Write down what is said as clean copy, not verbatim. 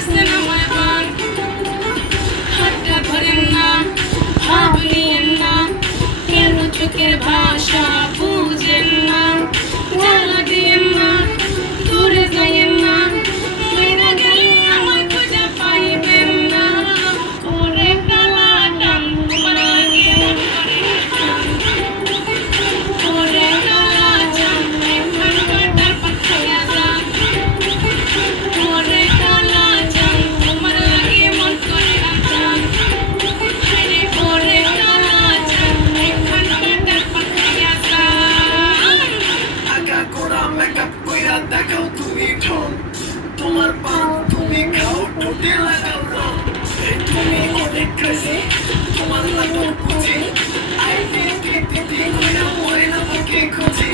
করছেন আমায় বান হাতটা ধরেন না ভাব নিয়েন না কেন চোখের ভাষা বুঝেন না জ্বালা দিয়েন না দূরে যাইয়েন না মেরা গেলে আমায় খুঁজে পাইবেন না ওরে কালা টান তোমার লাগে মন করে টান ওরে কালা চান এখন কাটার পাখাইয়া যান ওরে কালা চান তোমার লাগে মন করে টান আরে ওরে কালা চান এখন কাটার পাখাইয়া যান আগা গোড়া মেকআপ কইরা দেখাও তুমি ঠন তোমার পান তুমি খাও ঠোঁটে লাগাও রং এই তুমি অনেক ক্রেজি তোমার লাগো বুঝি আই দিদি কইরা মরে না তোকে খুঁজি